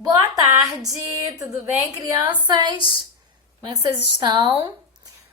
Boa tarde, tudo bem, crianças? Como é que vocês estão?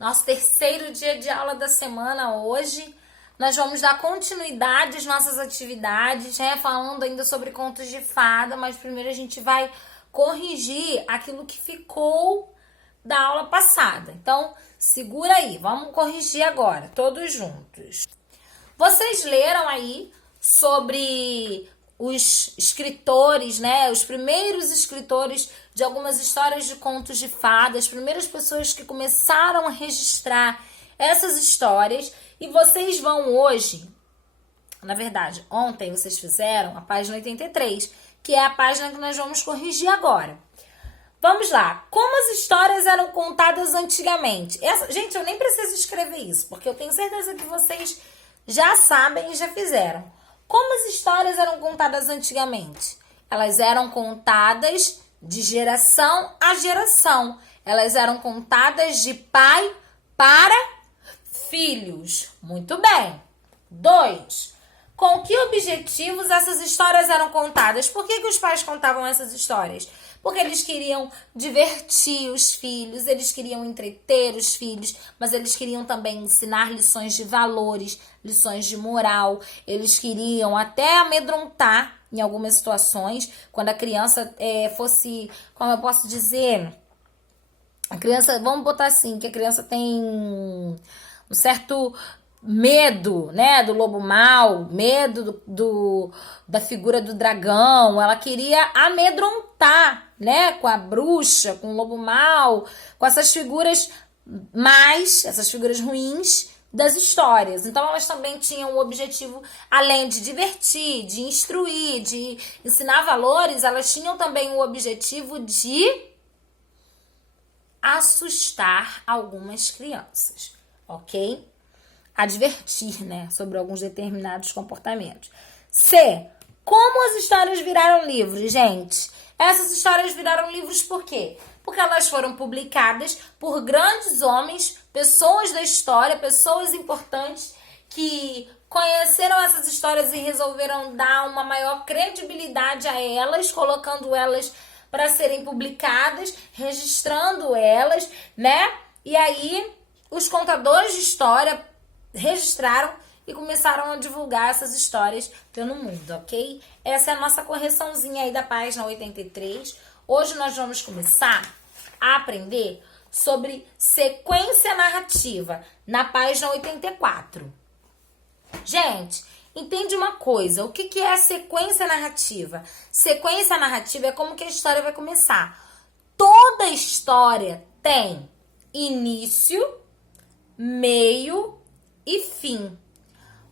Nosso terceiro dia de aula da semana hoje. Nós vamos dar continuidade às nossas atividades, né? Falando ainda sobre contos de fada, mas primeiro a gente vai corrigir aquilo que ficou da aula passada. Então, segura aí, vamos corrigir agora, todos juntos. Vocês leram aí sobre os escritores, né? Os primeiros escritores de algumas histórias de contos de fadas, as primeiras pessoas que começaram a registrar essas histórias. E vocês vão hoje, na verdade, ontem vocês fizeram a página 83, que é a página que nós vamos corrigir agora. Vamos lá. Como as histórias eram contadas antigamente? Gente, eu nem preciso escrever isso, porque eu tenho certeza que vocês já sabem e já fizeram. Como as histórias eram contadas antigamente? Elas eram contadas de geração a geração. Elas eram contadas de pai para filhos. Muito bem. 2. Com que objetivos essas histórias eram contadas? Por que os pais contavam essas histórias? Porque eles queriam divertir os filhos, eles queriam entreter os filhos, mas eles queriam também ensinar lições de valores, lições de moral. Eles queriam até amedrontar em algumas situações, quando a criança fosse, como eu posso dizer, a criança, vamos botar assim, que a criança tem um certo medo, né, do lobo mau, medo da figura do dragão. Ela queria amedrontar, né, com a bruxa, com o lobo mau, com essas figuras essas figuras ruins das histórias. Então elas também tinham o objetivo, além de divertir, de instruir, de ensinar valores, elas tinham também o objetivo de assustar algumas crianças, ok? Advertir, né, sobre alguns determinados comportamentos. C. Como as histórias viraram livros, gente? Essas histórias viraram livros por quê? Porque elas foram publicadas por grandes homens, pessoas da história, pessoas importantes que conheceram essas histórias e resolveram dar uma maior credibilidade a elas, colocando elas para serem publicadas, registrando elas, né? E aí os contadores de história registraram e começaram a divulgar essas histórias pelo mundo, ok? Essa é a nossa correçãozinha aí da página 83. Hoje nós vamos começar a aprender sobre sequência narrativa na página 84. Gente, entende uma coisa, o que é a sequência narrativa? Sequência narrativa é como que a história vai começar. Toda história tem início, meio e fim.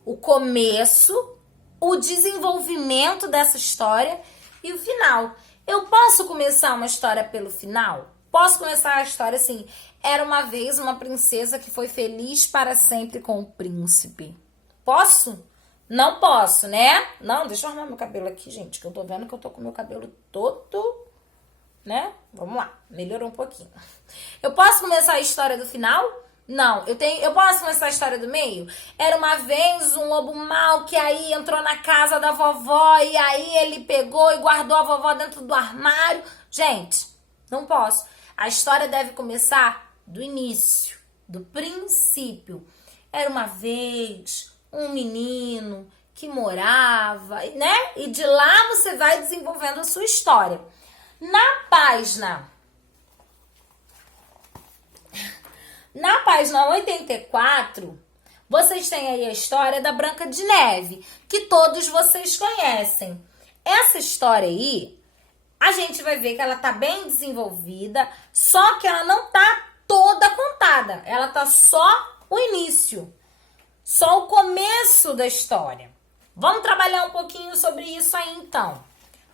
O começo, o desenvolvimento dessa história e o final. Eu posso começar uma história pelo final? Posso começar a história assim: era uma vez uma princesa que foi feliz para sempre com o príncipe. Posso? Não posso, né? Não, deixa eu arrumar meu cabelo aqui, gente, que eu tô vendo que eu tô com meu cabelo todo, né? Vamos lá, melhorou um pouquinho. Eu posso começar a história do final? Não, eu posso começar a história do meio? Era uma vez um lobo mau que aí entrou na casa da vovó e aí ele pegou e guardou a vovó dentro do armário. Gente, não posso. A história deve começar do início, do princípio. Era uma vez um menino que morava, né? E de lá você vai desenvolvendo a sua história. Na página 84, vocês têm aí a história da Branca de Neve, que todos vocês conhecem. Essa história aí, a gente vai ver que ela tá bem desenvolvida, só que ela não tá toda contada. Ela tá só o início, só o começo da história. Vamos trabalhar um pouquinho sobre isso aí, então.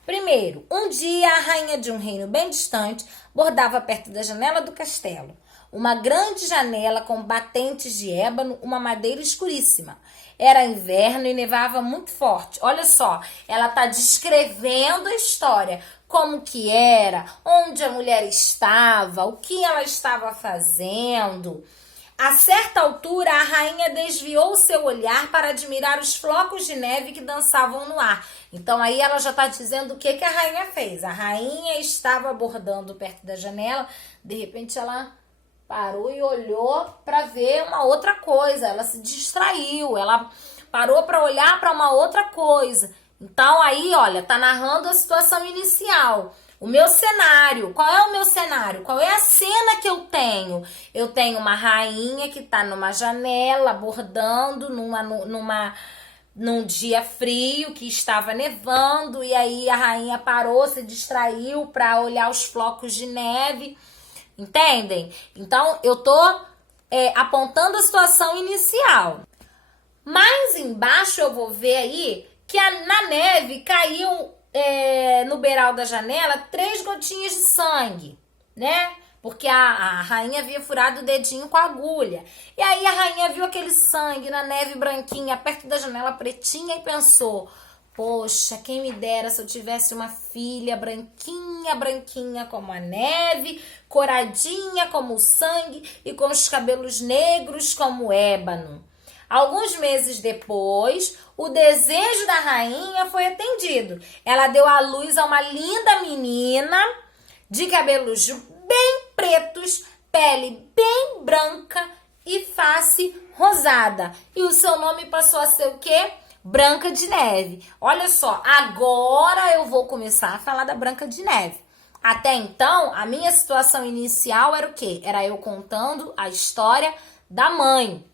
Primeiro, um dia a rainha de um reino bem distante bordava perto da janela do castelo. Uma grande janela com batentes de ébano, uma madeira escuríssima. Era inverno e nevava muito forte. Olha só, ela está descrevendo a história, como que era, onde a mulher estava, o que ela estava fazendo. A certa altura, a rainha desviou seu olhar para admirar os flocos de neve que dançavam no ar. Então, aí ela já está dizendo o que, que a rainha fez. A rainha estava bordando perto da janela, de repente ela parou e olhou para ver uma outra coisa. Ela se distraiu, ela parou para olhar para uma outra coisa. Então, aí, olha, tá narrando a situação inicial. O meu cenário, qual é o meu cenário? Qual é a cena que eu tenho? Eu tenho uma rainha que tá numa janela, bordando num dia frio, que estava nevando, e aí a rainha parou, se distraiu para olhar os flocos de neve, entendem? Então, eu tô apontando a situação inicial. Mais embaixo eu vou ver aí que na neve caiu no beiral da janela 3 gotinhas de sangue, né? Porque a rainha havia furado o dedinho com a agulha. E aí a rainha viu aquele sangue na neve branquinha, perto da janela pretinha, e pensou: poxa, quem me dera se eu tivesse uma filha branquinha, branquinha como a neve, coradinha como o sangue e com os cabelos negros como o ébano. Alguns meses depois, o desejo da rainha foi atendido. Ela deu à luz a uma linda menina de cabelos bem pretos, pele bem branca e face rosada. E o seu nome passou a ser o quê? Branca de Neve. Olha só, agora eu vou começar a falar da Branca de Neve. Até então, a minha situação inicial era o quê? Era eu contando a história da mãe.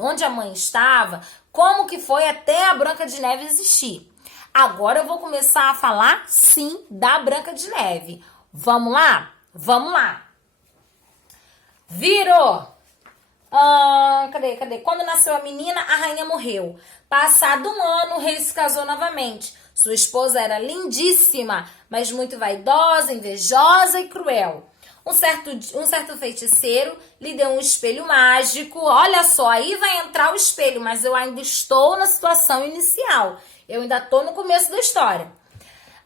Onde a mãe estava, como que foi até a Branca de Neve existir. Agora eu vou começar a falar, sim, da Branca de Neve. Vamos lá? Vamos lá. Virou. Cadê? Quando nasceu a menina, a rainha morreu. Passado um ano, o rei se casou novamente. Sua esposa era lindíssima, mas muito vaidosa, invejosa e cruel. Um certo feiticeiro lhe deu um espelho mágico. Olha só, aí vai entrar o espelho, mas eu ainda estou na situação inicial. Eu ainda estou no começo da história.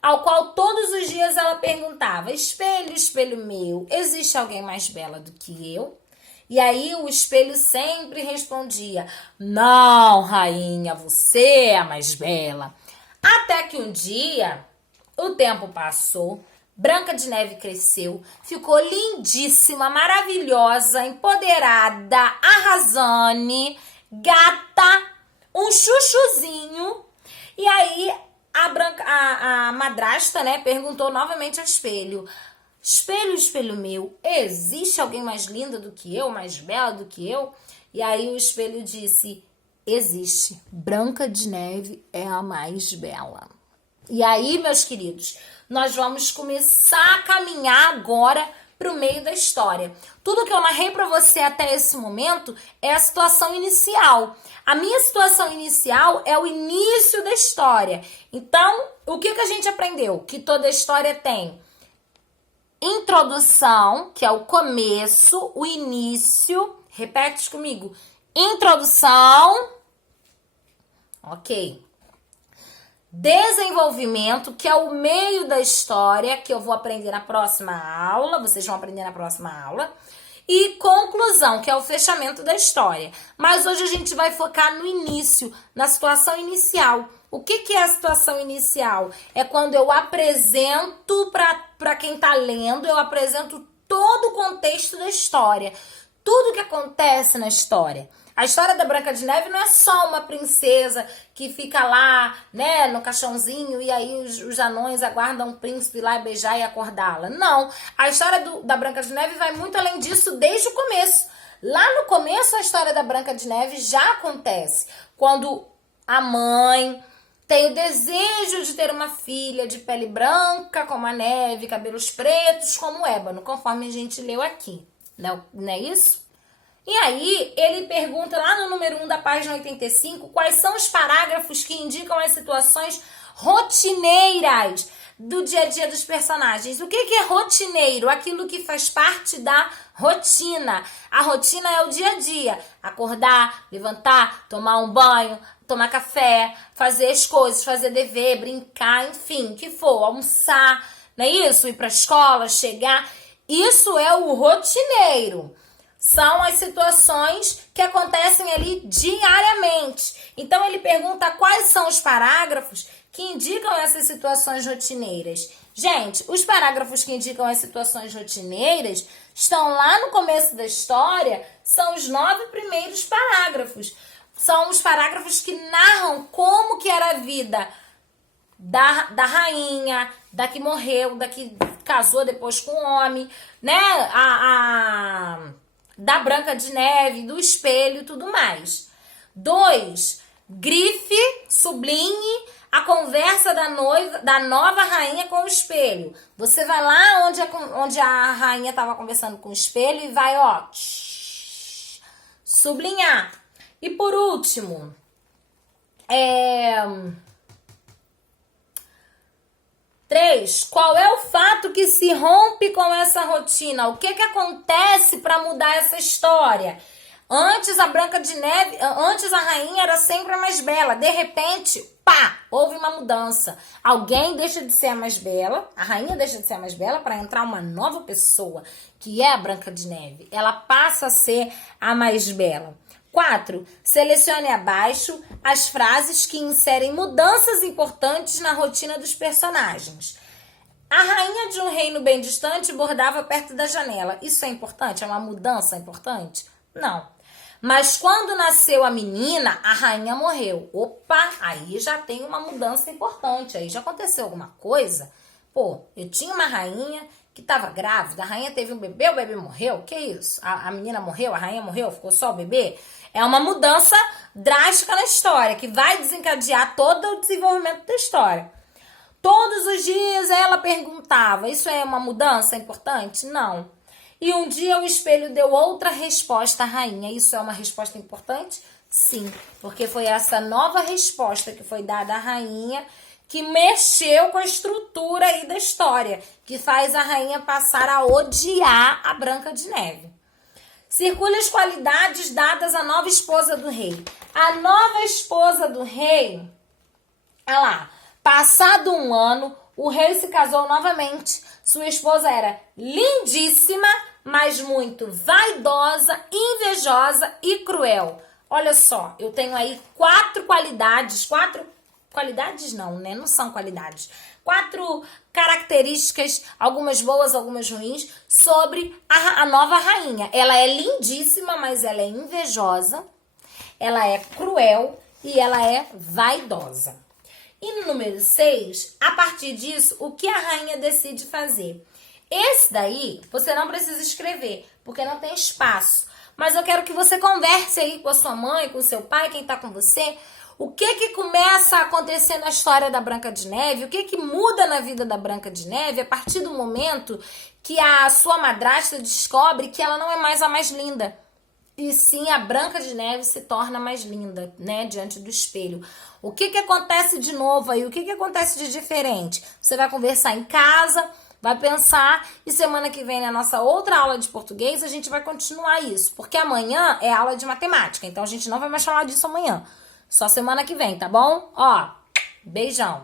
Ao qual todos os dias ela perguntava: espelho, espelho meu, existe alguém mais bela do que eu? E aí o espelho sempre respondia: não, rainha, você é a mais bela. Até que um dia, o tempo passou, Branca de Neve cresceu, ficou lindíssima, maravilhosa, empoderada, arrasane, gata, um chuchuzinho. E aí a madrasta, né, perguntou novamente ao espelho: espelho, espelho meu, existe alguém mais linda do que eu, mais bela do que eu? E aí o espelho disse: existe, Branca de Neve é a mais bela. E aí, meus queridos, nós vamos começar a caminhar agora para o meio da história. Tudo que eu narrei para você até esse momento é a situação inicial. A minha situação inicial é o início da história. Então, o que a gente aprendeu? Que toda história tem introdução, que é o começo, o início. Repete comigo. Introdução. Ok. Desenvolvimento, que é o meio da história, que eu vou aprender na próxima aula, vocês vão aprender na próxima aula. E conclusão, que é o fechamento da história. Mas hoje a gente vai focar no início, na situação inicial. O que é a situação inicial? É quando eu apresento para quem está lendo, eu apresento todo o contexto da história. Tudo que acontece na história. A história da Branca de Neve não é só uma princesa que fica lá, né, no caixãozinho, e aí os anões aguardam o príncipe lá e beijar e acordá-la. Não, a história da Branca de Neve vai muito além disso desde o começo. Lá no começo, a história da Branca de Neve já acontece. Quando a mãe tem o desejo de ter uma filha de pele branca como a neve, cabelos pretos como o ébano, conforme a gente leu aqui. Não é isso? E aí, ele pergunta lá no número 1 da página 85, quais são os parágrafos que indicam as situações rotineiras do dia a dia dos personagens. O que é rotineiro? Aquilo que faz parte da rotina. A rotina é o dia a dia. Acordar, levantar, tomar um banho, tomar café, fazer as coisas, fazer dever, brincar, enfim, o que for, almoçar, não é isso? Ir para a escola, chegar. Isso é o rotineiro. São as situações que acontecem ali diariamente. Então, ele pergunta quais são os parágrafos que indicam essas situações rotineiras. Gente, os parágrafos que indicam as situações rotineiras estão lá no começo da história, são os 9 primeiros parágrafos. São os parágrafos que narram como que era a vida da rainha, da que morreu, da que casou depois com o homem, né? Da Branca de Neve, do espelho e tudo mais. 2, grife, sublinhe a conversa da nova rainha com o espelho. Você vai lá onde a rainha estava conversando com o espelho e vai, ó, sublinhar. E por último, 3, qual é o fato que se rompe com essa rotina? O que acontece para mudar essa história? Antes a Branca de Neve, antes a rainha era sempre a mais bela. De repente, pá, houve uma mudança. Alguém deixa de ser a mais bela, a rainha deixa de ser a mais bela para entrar uma nova pessoa, que é a Branca de Neve. Ela passa a ser a mais bela. 4, selecione abaixo as frases que inserem mudanças importantes na rotina dos personagens. A rainha de um reino bem distante bordava perto da janela. Isso é importante? É uma mudança importante? Não. Mas quando nasceu a menina, a rainha morreu. Opa, aí já tem uma mudança importante. Aí já aconteceu alguma coisa. Pô, eu tinha uma rainha que estava grávida, a rainha teve um bebê, o bebê morreu. Que isso? A menina morreu, a rainha morreu, ficou só o bebê? É uma mudança drástica na história, que vai desencadear todo o desenvolvimento da história. Todos os dias ela perguntava, isso é uma mudança importante? Não. E um dia o espelho deu outra resposta à rainha. Isso é uma resposta importante? Sim, porque foi essa nova resposta que foi dada à rainha que mexeu com a estrutura aí da história, que faz a rainha passar a odiar a Branca de Neve. Circule as qualidades dadas à nova esposa do rei. A nova esposa do rei, olha lá, passado um ano, o rei se casou novamente. Sua esposa era lindíssima, mas muito vaidosa, invejosa e cruel. Olha só, eu tenho aí 4 qualidades, 4 não, né? Não são qualidades. 4 características, algumas boas, algumas ruins, sobre a nova rainha. Ela é lindíssima, mas ela é invejosa, ela é cruel e ela é vaidosa. E no número 6, a partir disso, o que a rainha decide fazer? Esse daí, você não precisa escrever, porque não tem espaço. Mas eu quero que você converse aí com a sua mãe, com o seu pai, quem tá com você. O que começa a acontecer na história da Branca de Neve? O que muda na vida da Branca de Neve a partir do momento que a sua madrasta descobre que ela não é mais a mais linda? E sim, a Branca de Neve se torna mais linda, né, diante do espelho. O que acontece de novo aí? O que acontece de diferente? Você vai conversar em casa, vai pensar, e semana que vem na nossa outra aula de português a gente vai continuar isso, porque amanhã é aula de matemática, então a gente não vai mais falar disso amanhã. Só semana que vem, tá bom? Ó, beijão!